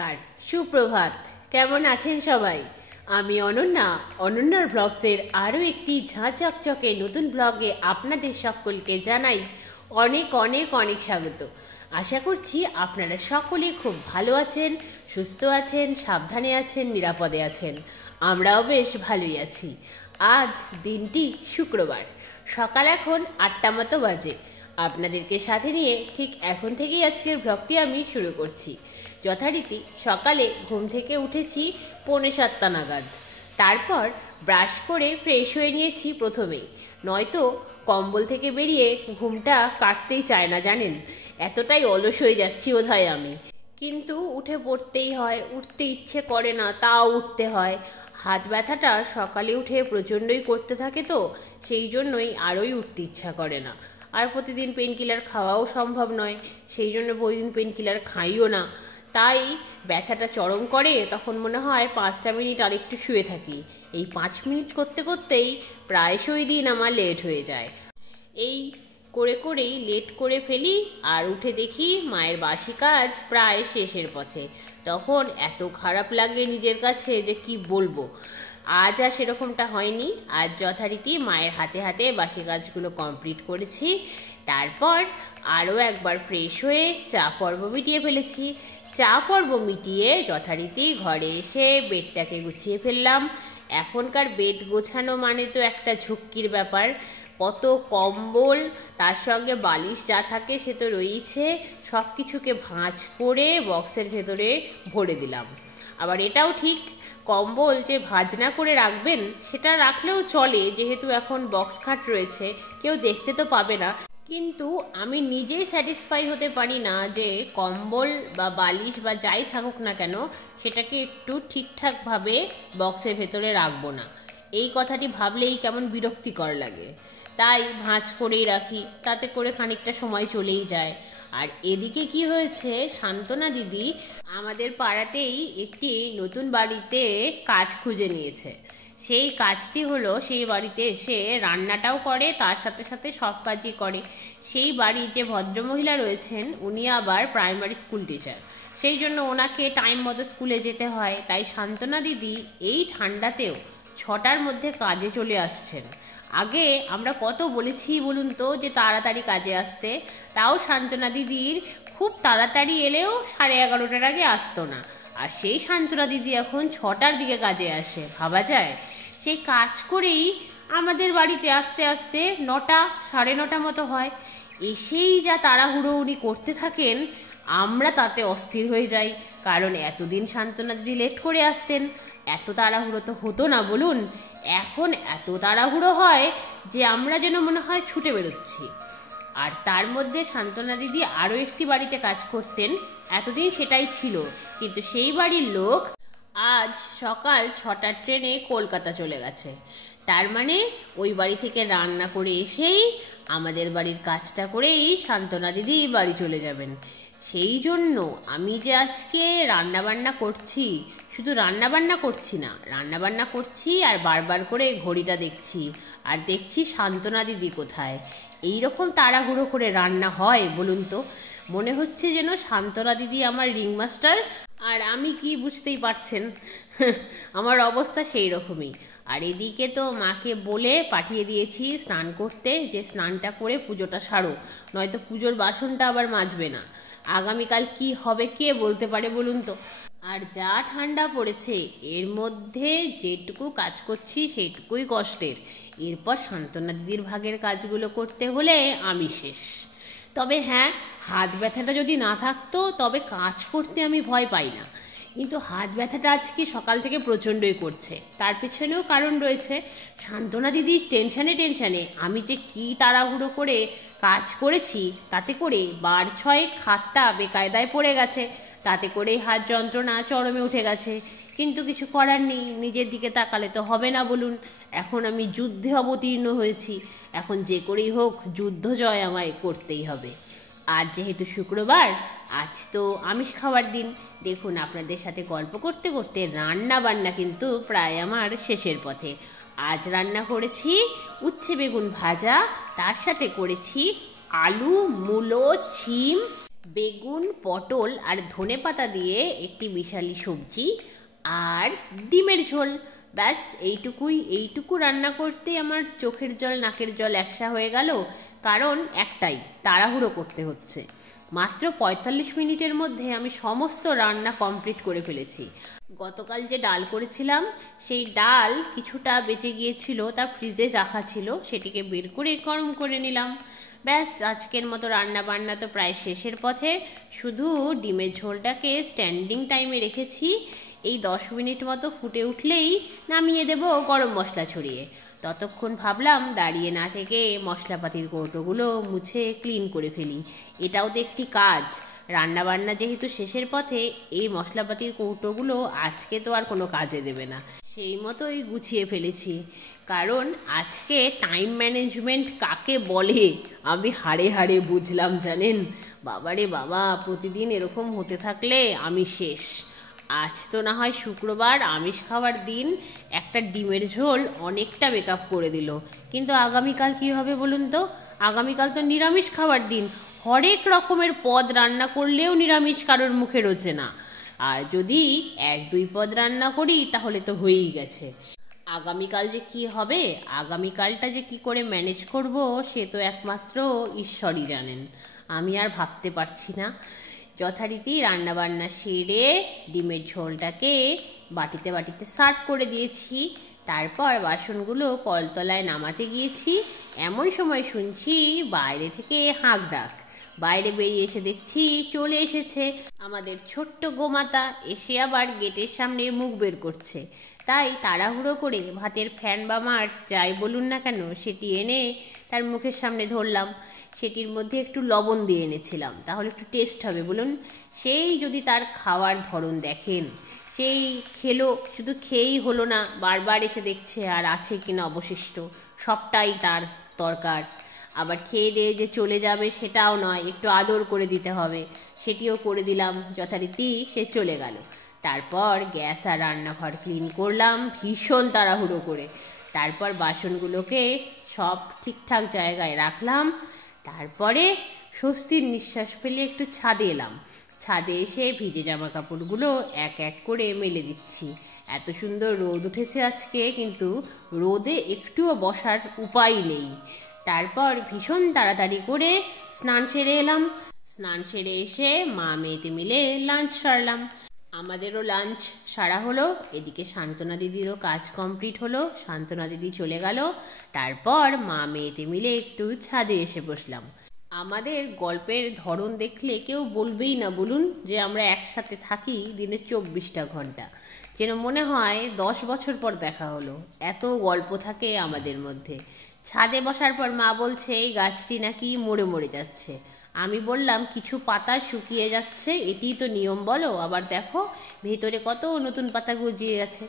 নমস্কার, সুপ্রভাত। কেমন আছেন সবাই? আমি অনন্যার ব্লগসের আরও একটি ঝাঁচকচকে নতুন ব্লগে আপনাদের সকলকে জানাই অনেক অনেক অনেক স্বাগত। আশা করছি আপনারা সকলে খুব ভালো আছেন, সুস্থ আছেন, সাবধানে আছেন, নিরাপদে আছেন। আমরাও বেশ ভালোই আছি। আজ দিনটি শুক্রবার, সকাল এখন 8টা মতো বাজে। আপনাদেরকে সাথে নিয়ে ঠিক এখন থেকেই আজকের ব্লগটি আমি শুরু করছি। যথারীতি সকালে ঘুম থেকে উঠেছি 6:45 নাগাদ। তারপর ব্রাশ করে ফ্রেশ হয়ে নিয়েছি প্রথমেই, নয়তো কম্বল থেকে বেরিয়ে ঘুমটা কাটতেই চায় না জানেন, এতটাই অলস হয়ে যাচ্ছি বোধহয় আমি। কিন্তু উঠে পড়তেই হয়, উঠতে ইচ্ছে করে না তাও উঠতে হয়। হাত ব্যথাটা সকালে উঠে প্রচণ্ডই করতে থাকে, তো সেই জন্যই আরোই উঠতে ইচ্ছা করে না। আর প্রতিদিন পেন কিলার খাওয়াও সম্ভব নয়, সেই জন্য প্রতিদিন পেন কিলার খাইও না। তাই ব্যথাটা চরম করে, তখন মনে হয় 5টা মিনিট আর একটু শুয়ে থাকি। এই 5 মিনিট করতে করতেই প্রায়শই দিন আমার লেট হয়ে যায়। এই করেই লেট করে ফেলি, আর উঠে দেখি মায়ের বাসি কাজ প্রায় শেষের পথে। তখন এত খারাপ লাগে নিজের কাছে যে কি বলবো। আজ আর সেরকমটা হয়নি। আজ যথারীতি মায়ের হাতে হাতে বাসি কাজগুলো কমপ্লিট করেছি। তারপর আরও একবার ফ্রেশ হয়ে চা পর্ব মিটিয়ে ফেলেছি। চা পর্ব মিটিয়ে যথারীতি ঘরে এসে বেডটাকে গুছিয়ে ফেললাম। এখনকার বেড গোছানো মানে তো একটা ঝুঁকির ব্যাপার। কত কম্বল, তার সঙ্গে বালিশ যা থাকে সে তো রয়েছে, সব কিছুকে ভাঁজ করে বক্সের ভেতরে ভরে দিলাম। আবার এটাও ঠিক, কম্বল যে ভাঁজ না করে রাখবেন সেটা রাখলেও চলে, যেহেতু এখন বক্স খাট রয়েছে, কেউ দেখতে তো পাবে না। কিন্তু আমি নিজেই স্যাটিসফাই হতে পারি না যে কম্বল বা বালিশ বা যাই থাকুক না কেন সেটাকে একটু ঠিকঠাকভাবে বক্সের ভেতরে রাখবো না। এই কথাটি ভাবলেই কেমন বিরক্তিকর লাগে। তাই ভাঁজ করেই রাখি, তাতে করে খানিকটা সময় চলেই যায়। আর এদিকে কি হয়েছে, সান্ত্বনা দিদি আমাদের পাড়াতেই একটি নতুন বাড়িতে কাজ খুঁজে নিয়েছে। সেই কাজটি হলো, সেই বাড়িতে এসে রান্নাটাও করে, তার সাথে সাথে সব কাজই করে। সেই বাড়ির যে ভদ্রমহিলা রয়েছেন উনি আবার প্রাইমারি স্কুল টিচার, সেই জন্য ওনাকে টাইম মতো স্কুলে যেতে হয়। তাই সান্ত্বনা দিদি এই ঠান্ডাতেও 6টার মধ্যে কাজে চলে আসছেন। আগে আমরা কত বলেছি বলুন তো যে তাড়াতাড়ি কাজে আসতে, তাও সান্ত্বনা দিদির খুব তাড়াতাড়ি এলেও 11:30টার আগে আসতো না। আর সেই সান্ত্বনা দিদি এখন 6টার দিকে কাজে আসে, ভাবা যায়? সেই কাজ করেই আমাদের বাড়িতে আসতে আসতে 9টা 9:30 মতো হয়। এসেই যা তাড়াহুড়ো উনি করতে থাকেন, আমরা তাতে অস্থির হয়ে যাই। কারণ এতদিন সান্ত্বনা দিদি লেট করে আসতেন, এত তাড়াহুড়ো তো হতো না বলুন। এখন এত তাড়াহুড়ো হয় যে আমরা যেন মনে হয় ছুটে বেরোচ্ছি। আর তার মধ্যে সান্ত্বনা দিদি আরও একটি বাড়িতে কাজ করতেন, এতদিন সেটাই ছিল, কিন্তু সেই বাড়ির লোক আজ সকাল 6টার ট্রেনে কলকাতা চলে গেছে। তার মানে ওই বাড়ি থেকে রান্না করে এসেই আমাদের বাড়ির কাজটা করেই সান্ত্বনা দিদি বাড়ি চলে যাবেন। সেই জন্য আমি যে আজকে রান্নাবান্না করছি, শুধু রান্নাবান্না করছি না, রান্নাবান্না করছি আর বারবার করে ঘড়িটা দেখছি, আর দেখছি সান্ত্বনা দিদি কোথায়। এই রকম তাড়াহুড়ো করে রান্না হয় বলুন তো? মনে হচ্ছে যেন সান্ত্বনা দিদি আমার রিংমাস্টার, আর আমি কি বুঝতেই পারছেন আমার অবস্থা সেই রকমই। আর এদিকে তো মাকে বলে পাঠিয়ে দিয়েছি স্নান করতে, যে স্নানটা করে পুজোটা সারো, নয়তো পুজোর বাসনটা আবার মাজবে না। আগামীকাল কি হবে কে বলতে পারে বলুন তো? আর যা ঠান্ডা পড়েছে, এর মধ্যে যেটুকু কাজ করছি সেইটুকুই কষ্টের। এরপর সান্ত্বনা দিদির ভাগের কাজগুলো করতে হলে আমি শেষ। তবে হ্যাঁ, হাত ব্যথাটা যদি না থাকতো তবে কাজ করতে আমি ভয় পাই না, কিন্তু হাত ব্যথাটা আজকে সকাল থেকে প্রচণ্ডই করছে। তার পেছনেও কারণ রয়েছে। সান্ত্বনা দিদির টেনশানে আমি যে কি তাড়াহুড়ো করে কাজ করেছি, তাতে করে 6 খাতটা বেকায়দায় পড়ে গেছে, তাতে করেই হাত যন্ত্রণা চরমে উঠে গেছে। কিন্তু কিছু করার নেই, নিজের দিকে তাকালে তো হবে না বলুন। এখন আমি যুদ্ধে অবতীর্ণ হয়েছি, এখন যে করেই হোক যুদ্ধ জয় আমায় করতেই হবে। আজ যেহেতু শুক্রবার, আজ তো আমিষ খাওয়ার দিন। দেখুন, আপনাদের সাথে গল্প করতে করতে রান্না বান্না কিন্তু প্রায় আমার শেষের পথে। আজ রান্না করেছি উচ্ছে বেগুন ভাজা, তার সাথে করেছি আলু, মূলো, ছিম বেগুন, পটল আর ধনেপাতা দিয়ে একটি বিশালী সবজি আর ডিমের ঝোল। ব্যাস এইটুকু রান্না করতে আমার চোখের জল নাকের জল একসা হয়ে গেল। কারণ একটাই, তাড়াহুড়ো করতে হচ্ছে। মাত্র ৪৫ মিনিটের মধ্যে আমি সমস্ত রান্না কমপ্লিট করে ফেলেছি। গতকাল যে ডাল করেছিলাম সেই ডাল কিছুটা বেঁচে গিয়েছিল, তা ফ্রিজে রাখা ছিল, সেটিকে বের করে গরম করে নিলাম। ব্যাস আজকের মতো রান্না বান্না তো প্রায় শেষের পথে। শুধু ডিমের ঝোলটাকে স্ট্যান্ডিং টাইমে রেখেছি, এই ১০ মিনিট মতো ফুটে উঠলেই নামিয়ে দেব গরম মশলা ছড়িয়ে। ততক্ষণ ভাবলাম দাঁড়িয়ে না থেকে মশলাপাতির কৌটোগুলো মুছে ক্লিন করে ফেলি, এটাও তো একটি কাজ। রান্নাবান্না যেহেতু শেষের পথে, এই মশলাপাতির কৌটোগুলো আজকে তো আর কোনো কাজে দেবে না, সেই মতোই গুছিয়ে ফেলেছি। কারণ আজকে টাইম ম্যানেজমেন্ট কাকে বলে আমি হাড়ে হাড়ে বুঝলাম জানেন। বাবারে বাবা, প্রতিদিন এরকম হতে থাকলে আমি শেষ। আজ তো না হয় শুক্রবার, আমিষ খাওয়ার দিন, একটা ডিমের ঝোল অনেকটা মেকআপ করে দিল। কিন্তু আগামীকাল কী হবে বলুন তো? আগামীকাল তো নিরামিষ খাওয়ার দিন, হরেক রকমের পদ রান্না করলেও নিরামিষ কারোর মুখে রোচে না। আর যদি ১-২ পদ রান্না করি তাহলে তো হয়েই গেছে। আগামীকাল যে কি হবে, আগামীকালটা যে কি করে ম্যানেজ করব, সে তো একমাত্র ঈশ্বরই জানেন। আমি আর ভাবতে পারছি না। যথারীতি রান্নাবান্না সেরে ডিমের ঝোলটাকে বাটিতে সার্ভ করে দিয়েছি। তারপর বাসনগুলো কলতলায় নামাতে গিয়েছি, এমন সময় শুনছি বাইরে থেকে হাঁক ডাক। বাইরে বেরিয়ে এসে দেখছি চলে এসেছে আমাদের ছোট্ট গোমাতা, এসে আবার গেটের সামনে মুখ বের করছে। তাই তাড়াহুড়ো করে ভাতের ফ্যান বা মাঠ যাই বলুন না কেন সেটি এনে তার মুখের সামনে ধরলাম। সেটির মধ্যে একটু লবণ দিয়ে এনেছিলাম, তাহলে একটু টেস্ট হবে বলুন। সেই যদি তার খাওয়ার ধরন দেখেন, সেই খেলো, শুধু খেয়েই হলো না, বারবার এসে দেখছে আর আছে কিনা অবশিষ্ট, সবটাই তার দরকার। আবার খেয়ে দিয়ে যে চলে যাবে সেটাও নয়, একটু আদর করে দিতে হবে, সেটিও করে দিলাম। যথারীতি সে চলে গেল। তারপর গ্যাস আর রান্নাঘর ক্লিন করলাম ভীষণ তাড়াহুড়ো করে। তারপর বাসনগুলোকে সব ঠিকঠাক জায়গায় রাখলাম। তারপরে স্বস্তির নিঃশ্বাস ফেলে একটু ছাদে এলাম। ছাদে এসে ভিজে জামা কাপড়গুলো এক এক করে মেলে দিচ্ছি। এত সুন্দর রোদ উঠেছে আজকে, কিন্তু রোদে একটুও বসার উপায় নেই। তারপর ভীষণ তাড়াতাড়ি করে স্নান সেরে এলাম। স্নান সেরে এসে মা মেয়েতে মিলে লাঞ্চ সারলাম। আমাদেরও লাঞ্চ সারা হলো, এদিকে সান্ত্বনা দিদিরও কাজ কমপ্লিট হলো। সান্ত্বনা দিদি চলে গেল। তারপর মা মেয়েতে মিলে একটু ছাদে এসে বসলাম। আমাদের গল্পের ধরন দেখলে কেউ বলবেই না বলুন যে আমরা একসাথে থাকি দিনে ২৪টা ঘন্টা, যেন মনে হয় ১০ বছর পর দেখা হলো। এত গল্প থাকে আমাদের মধ্যে। ছাদে বসার পর মা বলছে এই গাছটি নাকি মরে মরে যাচ্ছে। আমি বললাম কিছু পাতা শুকিয়ে যাচ্ছে, এটিই তো নিয়ম বলো, আবার দেখো ভেতরে কত নতুন পাতা গজিয়ে গেছে।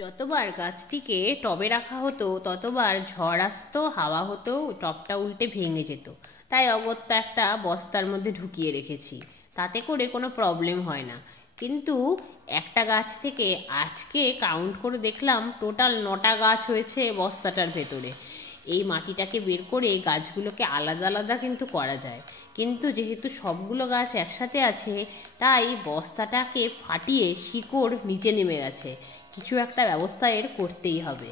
যতবার গাছটিকে টবে রাখা হতো ততবার ঝড় আসতো, হাওয়া হতো, টবটা উল্টে ভেঙে যেত। তাই অগত্যা একটা বস্তার মধ্যে ঢুকিয়ে রেখেছি, তাতে করে কোনো প্রবলেম হয় না। কিন্তু একটা গাছ থেকে আজকে কাউন্ট করে দেখলাম টোটাল ৯টা গাছ হয়েছে বস্তাটার ভেতরে। এই মাটিটাকে বের করে গাছগুলোকে আলাদা আলাদা কিন্তু করা যায়, কিন্তু যেহেতু সবগুলো গাছ একসাথে আছে তাই বস্তাটাকে ফাটিয়ে শিকড় নিচে নেমে গেছে। কিছু একটা ব্যবস্থা এর করতেই হবে।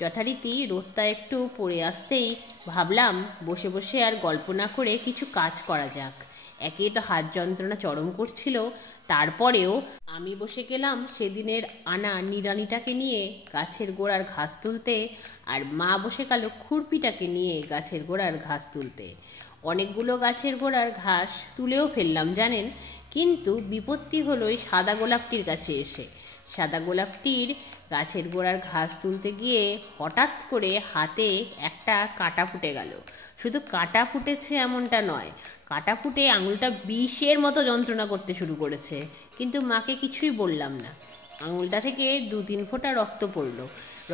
যথারীতি রোদটা একটু পড়ে আসতেই ভাবলাম বসে বসে আর গল্প না করে কিছু কাজ করা যাক। একেই তো হাত যন্ত্রণা চরম করছিল, তারপরেও আমি বসে গেলাম সেদিনের আনা নিড়ানিটাকে নিয়ে গাছের গোড়ার ঘাস তুলতে, আর মা বসে গেল খুরপিটাকে নিয়ে গাছের গোড়ার ঘাস তুলতে। অনেকগুলো গাছের গোড়ার ঘাস তুলেও ফেললাম জানেন, কিন্তু বিপত্তি হলো ওই সাদা গোলাপটির কাছে এসে। সাদা গোলাপটির গাছের গোড়ার ঘাস তুলতে গিয়ে হঠাৎ করে হাতে একটা কাঁটা ফুটে গেল। শুধু কাঁটা ফুটেছে এমনটা নয়, কাঁটা ফুটে আঙুলটা বিষের মতো যন্ত্রণা করতে শুরু করেছে, কিন্তু মাকে কিছুই বললাম না। আঙুলটা থেকে ২-৩ ফোঁটা রক্ত পড়লো।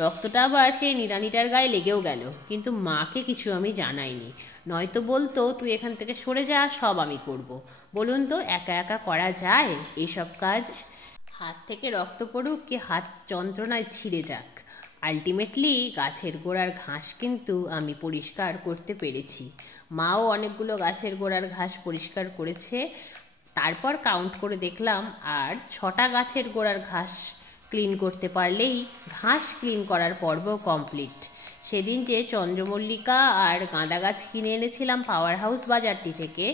রক্তটা আবার সেই নিড়ানিটার গায়ে লেগেও গেল, কিন্তু মাকে কিছু আমি জানাইনি। নয়তো বলতো তুই এখান থেকে সরে যা, সব আমি করব। বলুন তো একা একা করা যায় এইসব কাজ? হাত থেকে রক্ত পড়ুক কি হাত যন্ত্রণায় ছিঁড়ে যাক, আলটিমেটলি গাছের গোড়ার ঘাস কিন্তু আমি পরিষ্কার করতে পেরেছি। মাও অনেকগুলো গাছের গোড়ার ঘাস পরিষ্কার করেছে। তারপর কাউন্ট করে দেখলাম আর 6টা গাছের গোড়ার ঘাস ক্লিন করতে পারলেই ঘাস ক্লিন করার পর্ব কমপ্লিট। সেদিন যে চন্দ্রমল্লিকা আর গাঁদা গাছ কিনে এনেছিলাম পাওয়ার হাউস বাজারটি থেকে,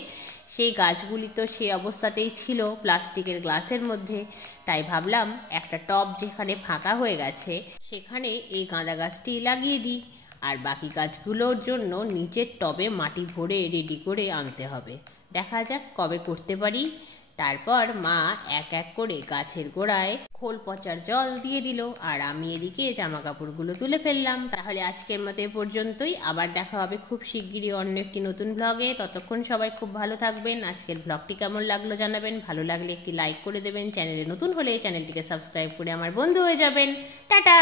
সেই গাছগুলি তো সেই অবস্থাতেই ছিল প্লাস্টিকের গ্লাসের মধ্যে। তাই ভাবলাম একটা টব যেখানে ফাঁকা হয়ে গেছে সেখানে এই গাঁদা গাছটি লাগিয়ে দিই, আর বাকি গাছগুলোর জন্য নিচের টবে মাটি ভরে রেডি করে আনতে হবে। দেখা যাক কবে করতে পারি। তারপর মা এক এক করে গাছের গোড়ায় খোল পচার জল দিয়ে দিল, আর আমি এদিকে জামা কাপড়গুলো তুলে ফেললাম। তাহলে আজকের মতো এ পর্যন্তই। আবার দেখা হবে খুব শিগগিরই অন্য একটি নতুন ব্লগে। ততক্ষণ সবাই খুব ভালো থাকবেন। আজকের ব্লগটি কেমন লাগলো জানাবেন। ভালো লাগলে একটি লাইক করে দেবেন। চ্যানেলে নতুন হলে চ্যানেলটিকে সাবস্ক্রাইব করে আমার বন্ধু হয়ে যাবেন। টাটা।